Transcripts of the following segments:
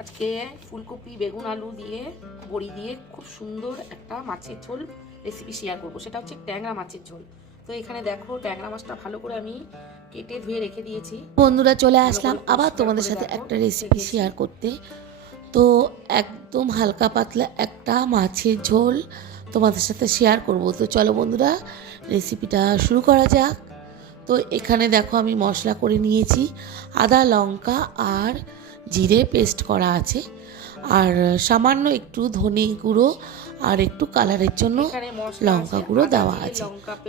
আজকে ফুলকপি বেগুন আলু দিয়ে বড়ি দিয়ে খুব সুন্দর একটা মাছের ঝোল রেসিপি শেয়ার করব। সেটা হচ্ছে ট্যাংরা মাছের ঝোল। তো এখানে দেখো ট্যাংরা মাছটা ভালো করে আমি কেটে ধুয়ে রেখে দিয়েছি। বন্ধুরা চলে আসলাম আবার তোমাদের সাথে একটা রেসিপি শেয়ার করতে। তো একদম হালকা পাতলা একটা মাছের ঝোল। তোমাদের সাথে শেয়ার করব। তো চলো বন্ধুরা রেসিপিটা শুরু করা যাক। তো এখানে দেখো আমি মশলা করে নিয়েছি আদা লঙ্কা আর জিরে পেস্ট করা আছে। আর সামান্য একটু ধনে গুঁড়ো আর একটু কালারের জন্য লঙ্কা গুঁড়ো দেওয়া আছে।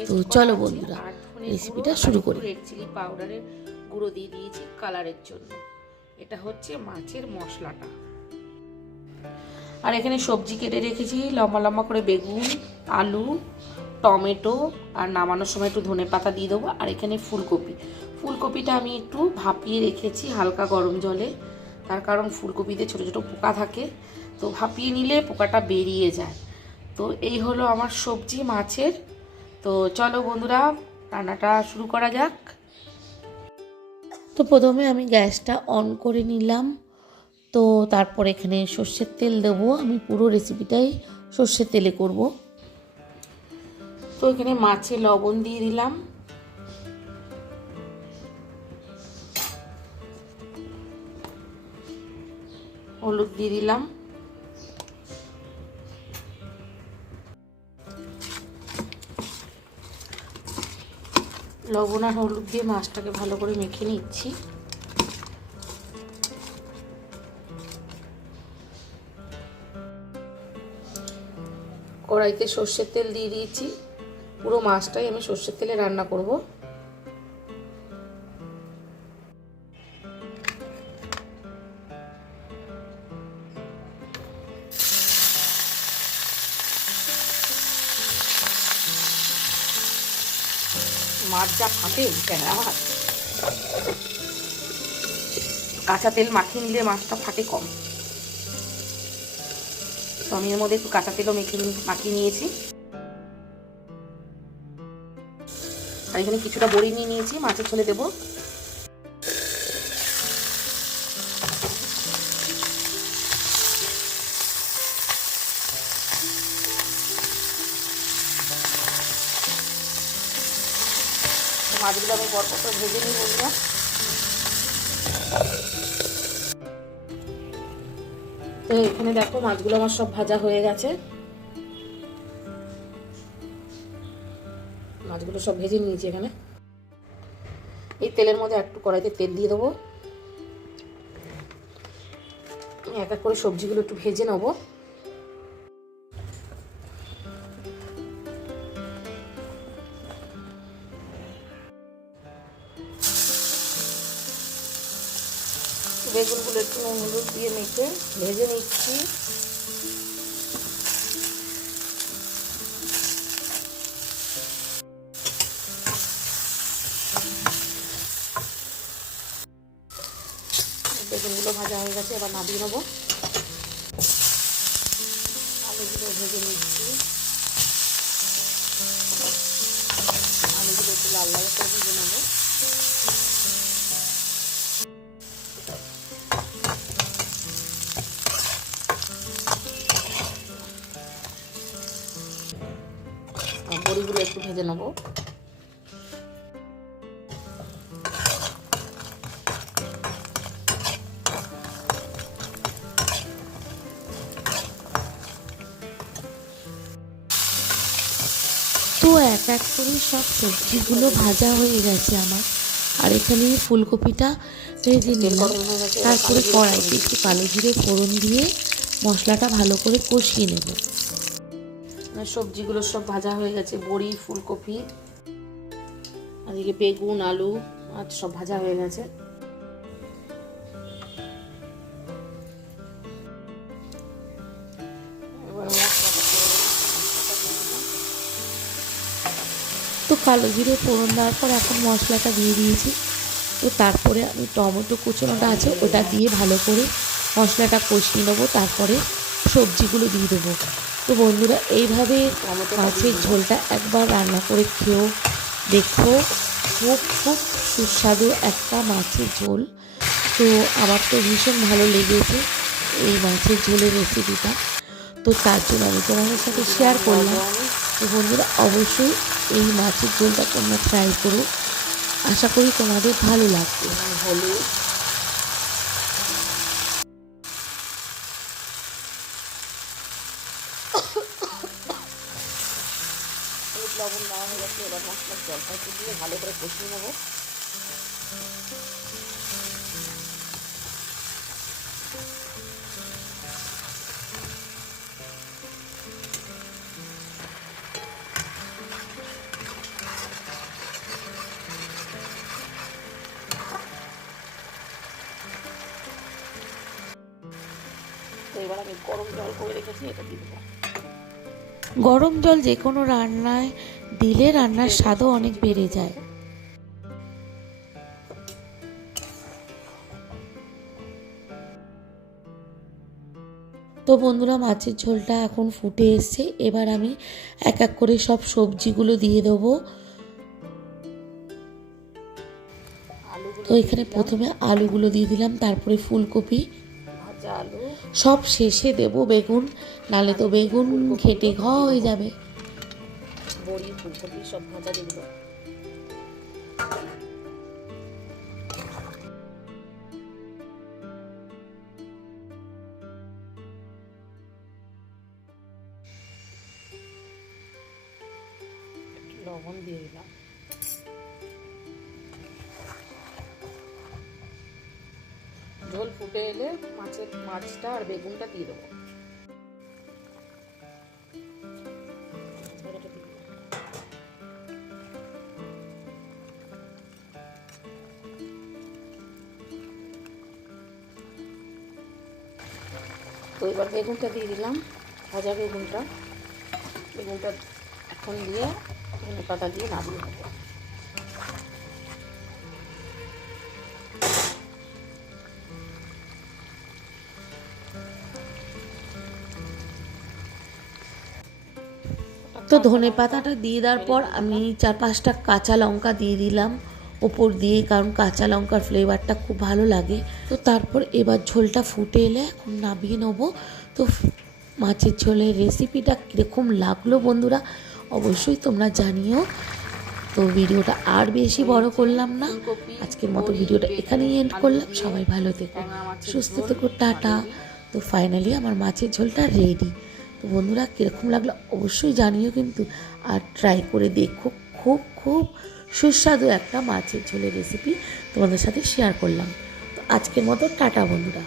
তো চলো বন্ধুরা, রেসিপিটা শুরু করি। রেড চিলি পাউডারের গুঁড়ো দিয়ে দিয়েছি কালারের জন্য। এটা হচ্ছে মাছের মশলাটা। আর এখানে সবজি কেটে রেখেছি, লম্বা লম্বা করে বেগুন, আলু, টমেটো, আর নামানোর সময় একটু ধনে পাতা দিয়ে দেবো। আর এখানে ফুলকপি। ফুলকপিটা আমি একটু ভাপিয়ে রেখেছি হালকা গরম জলে। তার কারণ ফুলকপিতে ছোটো ছোটো পোকা থাকে। তো ভাপিয়ে নিলে পোকাটা বেরিয়ে যায়। তো এই হলো আমার সবজি মাছের। তো চলো বন্ধুরা, রান্নাটা শুরু করা যাক। তো প্রথমে আমি গ্যাসটা অন করে নিলাম। তো তারপর এখানে সর্ষের তেল দেবো। আমি পুরো রেসিপিটাই সর্ষের তেলে করব। তো এখানে মাছে লবণ দিয়ে দিলাম। হলুদ দিয়ে দিলাম। লবণ আর হলুদ দিয়ে মাছটাকে ভালো করে মেখে নিচ্ছি। কড়াইতে সর্ষের তেল দিয়ে দিয়েছি। পুরো মাছটাই আমি সর্ষের তেলে রান্না করব। মাছ যা ফাটে ট্যাংরা মাছ কাঁচা তেল মাখিয়ে নিলে মাছটা ফাটে কম। তো আমি এর মধ্যে একটু কাঁচা তেলও মেখে মাখিয়ে নিয়েছি। আর এখানে কিছুটা বড়ি নিয়ে নিয়েছি, মাছের ছোলে দেবো। মাছগুলো আমি পরপর ভেজে নিই বন্ধুরা। তো এখানে দেখো মাছগুলো আমার সব ভাজা হয়ে গেছে। মাছগুলো সব ভেজে নিয়েছি এখানে। এই তেলের মধ্যে একটু কড়াইতে তেল দিয়ে দেবো। এক এক করে সবজিগুলো একটু ভেজে নেব। বেগুনগুলো একটু নুন হলুদ দিয়ে মেখে ভেজে নিচ্ছি। বেগুনগুলো ভাজা হয়ে গেছে, এবার নামিয়ে নেব। আলুগুলো ভেজে নিচ্ছি। আলুগুলো একটু লাল লাল করে ভেজে নেব। ভেজে নেব। তো এক এক করে সব সবজিগুলো ভাজা হয়ে গেছে আমার। আর এখানে ফুলকপিটা ভেজে নিলাম। এবার তারপরে কড়াইতে একটু কালো জিরে ফোড়ন দিয়ে মশলাটা ভালো করে কষিয়ে নেব। সবজিগুলো সব ভাজা হয়ে গেছে, বড়ি, ফুলকপি, এদিকে বেগুন, আলু আর সব ভাজা হয়ে গেছে। তো কালো জিরে ফোড়ন দেওয়ার পর এখন মশলাটা দিয়ে দিয়েছি তো তারপরে আমি টমেটো কুচোনোটা আছে, ওটা দিয়ে ভালো করে মশলাটা কষিয়ে নেব, তারপরে সবজিগুলো দিয়ে দেবো তো বন্ধুরা, এইভাবে মাছের ঝোলটা একবার রান্না করে খেয়েও দেখো, খুব খুব সুস্বাদু একটা মাছের ঝোল। তো আমার তো ভীষণ ভালো লেগেছে এই মাছের ঝোলের রেসিপিটা তো তার জন্য আমি তোমাদের সাথে শেয়ার করলাম। তো বন্ধুরা, অবশ্যই এই মাছের ঝোলটা তোমরা ট্রাই করো। আশা করি তোমাদের ভালো লাগবে। লবণ দেওয়া হয়ে গেছে, এবার মশলার জলটা একটু দিয়ে ভালো করে কষিয়ে নেব। এবার আমি গরম জল করে রেখেছি, এটা দিয়ে দেবো। গরম জল যে কোনো রান্নায় দিলে রান্নার স্বাদও অনেক বেড়ে যায়। তো বন্ধুরা, মাছের ঝোলটা এখন ফুটে এসছে। এবার আমি এক এক করে সব সবজিগুলো দিয়ে দেবো। তো এখানে প্রথমে আলুগুলো দিয়ে দিলাম, তারপরে ফুলকপি। আলু। সব শেষে দেব বেগুন নালে তো বেগুন খেটে ঘ হয়ে যাবে। লবণ দিয়ে দিলাম। ঝোল ফুটে এলে মাছের মাছটা আর বেগুনটা দিয়ে দেবো। তো এবার বেগুনটা দিয়ে দিলাম, ভাজা বেগুনটা বেগুনটা এখন দিয়ে ধনে পাতা দিয়ে নামিয়ে নেব তো ধনে পাতাটা দিয়ে দেওয়ার পর আমি চার পাঁচটা কাঁচা লঙ্কা দিয়ে দিলাম ওপর দিয়ে, কারণ কাঁচা লঙ্কার ফ্লেভারটা খুব ভালো লাগে। তো তারপর এবার ঝোলটা ফুটে এলে এখন নামিয়ে নেব। তো মাছের ঝোলের রেসিপিটা কীরকম লাগল বন্ধুরা, অবশ্যই তোমরা জানিও। তো ভিডিওটা আর বেশি বড় করলাম না। আজকের মতো ভিডিওটা এখানেই এন্ড করলাম। সবাই ভালো থেকো, সুস্থ থেকো, টাটা। তো ফাইনালি আমার মাছের ঝোলটা রেডি তো বন্ধুরা, কীরকম লাগল অবশ্যই জানিও কিন্তু, আর ট্রাই করে দেখো, খুব খুব সুস্বাদু একটা মাছের ঝোলের রেসিপি তোমাদের সাথে শেয়ার করলাম। তো আজকের মতো টাটা বন্ধুরা।